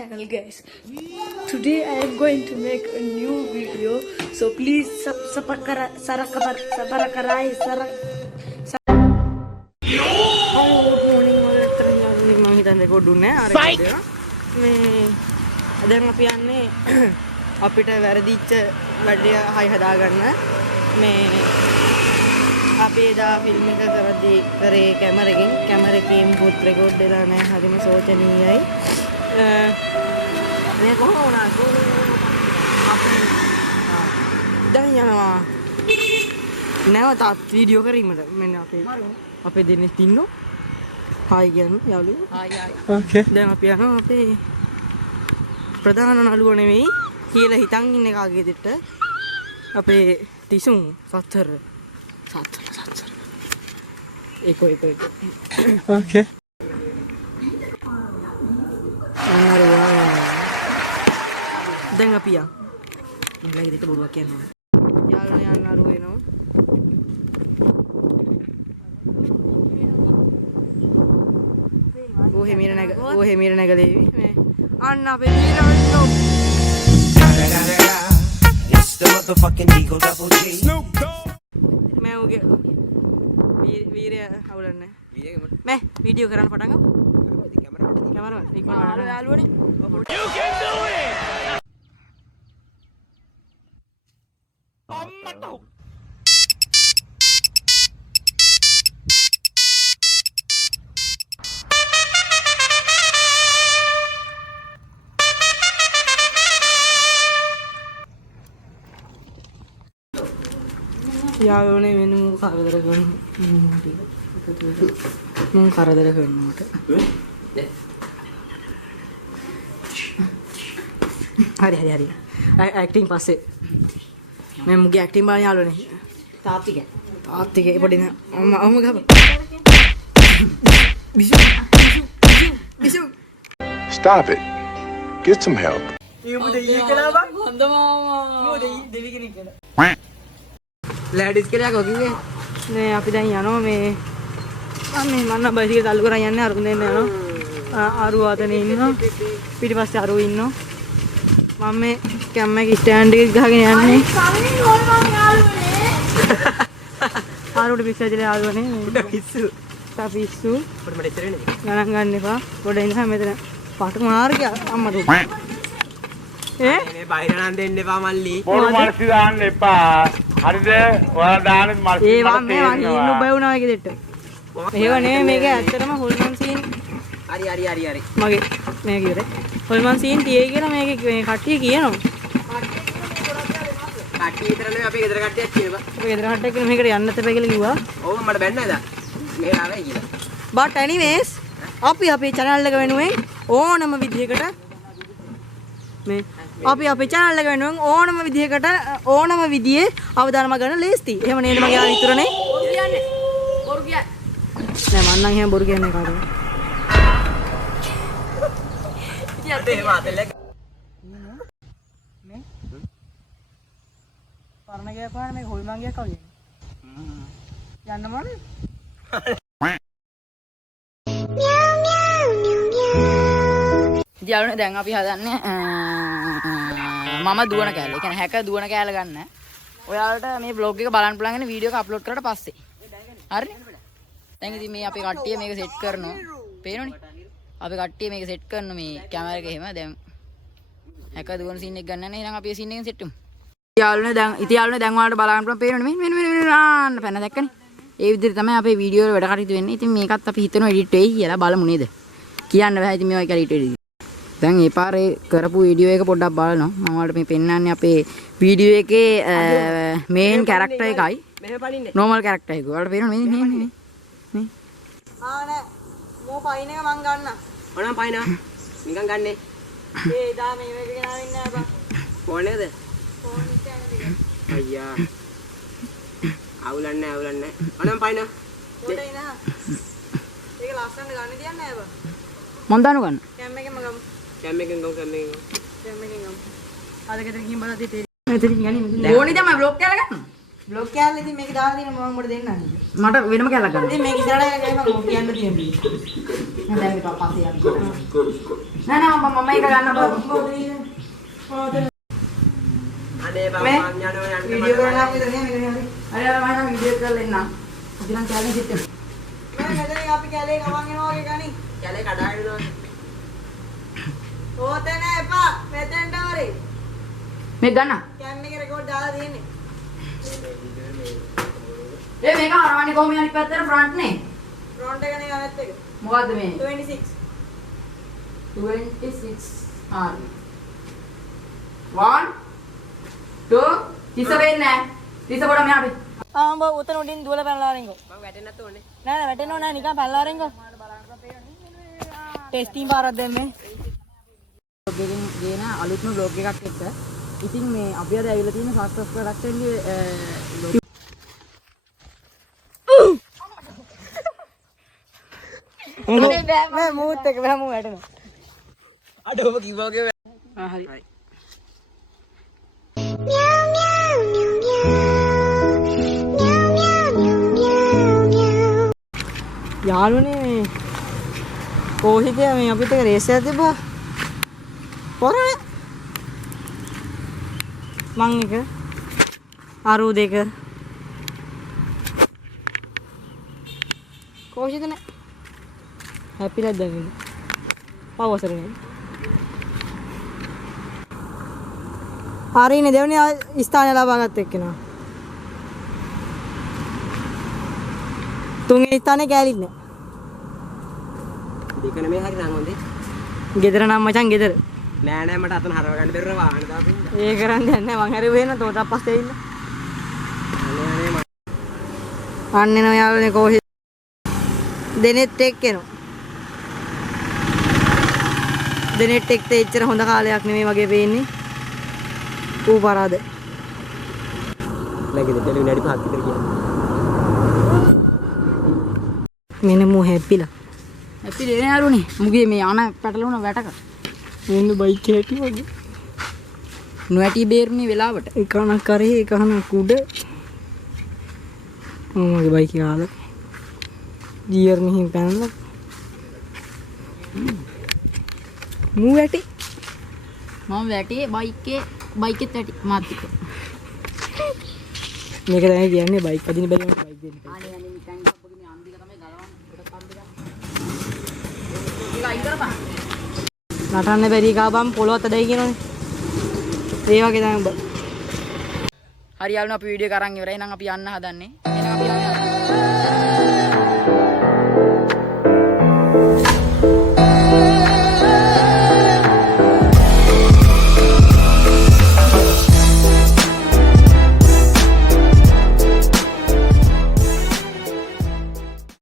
channel, guys. Today I am going to make a new video, so please subscribe. Hello, good morning. Mama හිතන්නේ ගොඩුන්නේ අර ගොඩේ. මේ දැන් අපි යන්නේ අපිට වැරදිච්ච වැඩේ හයි හදාගන්න. මේ අපි එදා ෆිල්ම් එක කරද්දී කරේ කැමරකින් පුත් රෙකෝඩ් දෙලා නැහැ. හරිම සෝචනීයයි. මේ කොහොම වුණාද? අපි දැන් යනවා. නැවතත් වීඩියෝ කරීමට. මෙන්න අපේ දෙන්නේ තින්නෝ. Hi again, යාළුවෝ. Hi. Okay. දැන් අපි යනවා අපේ ප්‍රධාන නළුව නෙමෙයි කියලා හිතන් ඉන්න කාගේ දෙට අපේ තිසුන් සතර. ඒක. Okay. දැන් අපි යන්. ඉංග්‍රීසි දෙට බොරුවක් කියනවා. යාළුවෝ යන්න අරු වෙනවා. Ohe mira නැගලේවි මේ අන්න අපේ වීරවන්තෝ It's the motherfucking Eagle Double G. මේ උගේ වීරය අවුලන්නේ මේ වීඩියෝ කරන්න පටන් ගමු කැමරා ඉක්මනට යාළුවනේ you can do it අම්මටෝ යාළුවනේ වෙන කරදර කරනකොට හරි ඇක්ටිං පස්සේ මේ මුගේ ඇක්ටිං බලන්න යාළුවනේ තාත්තිගේ පොඩි අම්ම ගහපන් බිසු Stop it. Get some help. හොඳ මාමා දෙවි කෙනෙක් කියලා ලෑඩිස් කියලා කොකිගේ මේ අපි දැන් යනවා මේ මන්න බයිසිකල් තල්ලු කරන් යන්නේ අරුන් දෙන්න යනවා අරු ආතනේ ඉන්නවා පිටිපස්සේ අරු ඉන්නවා මම මේ කැම්මගේ ස්ටෑන්ඩ් එක ගහගෙන යන්නේ ආරුට පිස්සජලේ ආවනේ උඩ පිස්සු පිස්සු පොඩි මට ඉතර වෙන්නේ ගණන් ගන්න එපා පොඩ ඉඳලා මෙතන පාට මාර්ගය අම්මට මේ බයිර නම් දෙන්න එපා මල්ලි පොඩි මාර්සි දාන්න එපා හරිද ඔයාලා දාන මාර්සි ඒ වා මේ වගේ ඉන්න බය වුණා වගේ දෙට්ට මේව නෙමෙයි මේක ඇත්තටම හොල්මන් සීන් හරි මගේ මේක ඉවරයි හොල්මන් සීන් තියේ කියලා මේක මේ කට්ටිය කියනවා කට්ටිය විතර නෙමෙයි අපේ ගෙදර කට්ටියක් කියනවා අපේ ගෙදර කට්ටියක් කියලා මේකට යන්න තැපයි කියලා කිව්වා ඔව් මට බැන්න නේද මෙහෙ ආවයි කියලා but anyways අපි අපේ channel එක වෙනුවෙන් ඕනම විදිහකට මේ අපි අපේ channel එක වෙනුවෙන් ඕනම විදිහකට ඕනම විදිහේ අවදානම ගන්න ලේස්ති. එහෙම නේද මගේ යාළුවා ඉතුරුනේ? බොරු කියන්නේ. නෑ මං නම් එහෙම බොරු කියන්නේ කාටද? ඉතින් ඒ මාතලේ මේ පරණ ගියා මේ හොල්මන් ගියා කවුද? යන්න මොනේ? යාළුවනේ දැන් අපි හදන්නේ මම දුවන කෑල්ල. ඒ කියන්නේ හැක දුවන කෑල්ල ගන්න. ඔයාලට මේ vlog එක බලන්න පුළුවන් ඉන්නේ වීඩියෝ එක අප්ලෝඩ් කරලා පස්සේ. හරි? දැන් ඉතින් මේ අපේ කට්ටිය මේක සෙට් කරනවා. පේනවනේ? අපේ කට්ටිය මේක සෙට් කරන මේ කැමරා එක එහෙම දැන් හැක දුවන සීන් එක ගන්න නැහැ. එහෙනම් අපි සීන් එකෙන් සෙට් වෙමු. යාළුවනේ දැන් ඔයාලට බලන්න පුළුවන් පේනවනේ මෙන්න ආන්න පැන දැක්කනේ. ඒ විදිහට තමයි අපේ වීඩියෝ වල වැඩ කටයුතු වෙන්නේ. ඉතින් මේකත් අපි හිතනවා එඩිට් වෙයි කියලා බලමු නේද? කියන්න බෑ ඉතින් මේවා කියලා එඩිට් වෙයි. දැන් මේ පාරේ කරපු වීඩියෝ එක පොඩ්ඩක් බලනවා. මම ඔයාලට මේ පෙන්නන්නේ අපේ වීඩියෝ එකේ මේන් කැරක්ටර් එකයි නෝමල් කැරක්ටර් එක. ඔයාලට පේනවද මේ මේ නෑ මෝ පයින් එක මං ගන්න. මොනවා පයින්නවා? නිකන් ගන්නෙ. ඒ දා මේ මේක ගෙනාවින්න නෑ බා. ෆෝන් එකද? ෆෝන් එක අයියා. අවුලන්නේ. මොනවා පයින්නවා? පොඩේ නා. ඒක ලස්සනට ගන්න තියන්නේ නෑ බා. මන් දානු ගන්න. කැම් එකෙන්ම ගමු. කැම් එකෙන් ගමු. අද ගෙදර ගිහින් බලද්දි තේරෙන්නේ. මෙතනින් යන්නේ. ඕනි තමයි බ්ලොක් කරලා ගන්න. බ්ලොග් කෑල්ල ඉතින් මේක දාලා තියෙන මම උඹට දෙන්නන්නේ. මට වෙනම කැලක් ගන්න. ඉතින් මේක ඉස්සරහට ගිහම මම කියන්න තියෙනවා. දැන් මේක පස්සේ යන්න. නෑ නෑ මම මේක ගන්න බෑ. අනේ බං මං යනවා යන්න වීඩියෝ කරනවා නේද නේ මේක හරි. අර මම වීඩියෝ කරලා එන්න. ඉතින් කැලේ සිට. මම මෙතනින් අපි කැලේ ගමන් යනවා වගේ ගනි. කැලේ කඩාගෙන යනවා. ඕතන එපා මෙතෙන්ට හරි. මේක ගන්න. කැම් එකේ රෙකෝඩ් දාලා තියෙන්නේ. මේක හරවන්නේ කොහොමද අනිත් පැත්තට ෆ්‍රන්ට් නේ? ෆ්‍රොන්ට් එක නේ අනෙත් එක. මොකද්ද මේ? 26. 26 හරි. 1 2 තිස වෙන්නේ නැහැ. තිස පොඩ මෙහාට. උඹ උතන උඩින් දුවලා පැනලා වරින්කෝ. මම වැටෙන්න නැතුව ඕනේ. නෑ වැටෙන්න ඕනේ නෑ නිකන් පැනලා වරින්කෝ. ටෙස්ටිං පාරක් දෙන්නේ. ගෙන් ගේන අලුත්ම බ්ලොග් එකක් එක්ක. ඉතින් මේ අපි අද ඇවිල්ලා තියෙන සක්සස් ප්‍රොඩක්ෂන් නෑ මූත් එක බෑ මූ වැටෙනවා. අඩ ඔබ කිව්වා වගේ හරි. යාළුවනේ මේ කොහේද මේ අපිට රේස් එකක් තිබ්බා. පොරනේ. මං එක අරු දෙක කොහේද නේ හැපිලා දැන් පවසරනේ හරිනේ දෙවනි ස්ථානය ලබා ගත්ත එක්කෙනා තුන්වෙනි ස්ථානේ කෑලිත් නෑ දෙක නෙමෙයි හරි නම් හොඳේ ගෙදර නම් මචං ගෙදර නෑ නෑ මට අතන හරව ගන්න බැරුව වාහන දාපින්න ඒ කරන්නේ නැහැ මං හරි වෙන තෝතක් පස්සේ ඉන්න අනේ නෝ යාළුවනේ කොහේ දෙනෙත් එක්ක එනවා දෙනෙත් එක්ක එච්චර හොඳ කාලයක් නෙමෙයි වගේ පේන්නේ ඌ පරාද නැගිට දෙලු විනාඩි 5ක් විතර කියන්නේ මෙන්න මෝ හැපිලා අපි දෙන යාළුවනේ මුගේ මේ අන පැටලුණ වැටක මෙන්න බයික් හැටි වගේ නොඇටි බේරුනේ වෙලාවට එකනක් කරේ එකනක් උඩ මගේ බයික් එක ආලා ගියර් මෙහින් පැනලා මූ වැටි මම වැටේ බයිකෙත් වැටි මාත් එක්ක මේක තමයි කියන්නේ බයික් අදින්න බැරි වුණා බයික් දෙන්න අනේ අනේ නිකන් අපගේ මේ අන්දික තමයි ගලවන්නේ පොඩක් අන්දික ඒක අයින් කරපන් නටන්න බැරි කාබම් පොළොවත් අදයි කියනෝනේ ඒ වගේ තමයි ඔබ හරි යාළුවනේ අපි වීඩියෝ එක අරන් ඉවරයි. එහෙනම් අපි යන්න හදන්නේ. එහෙනම් අපි යන්න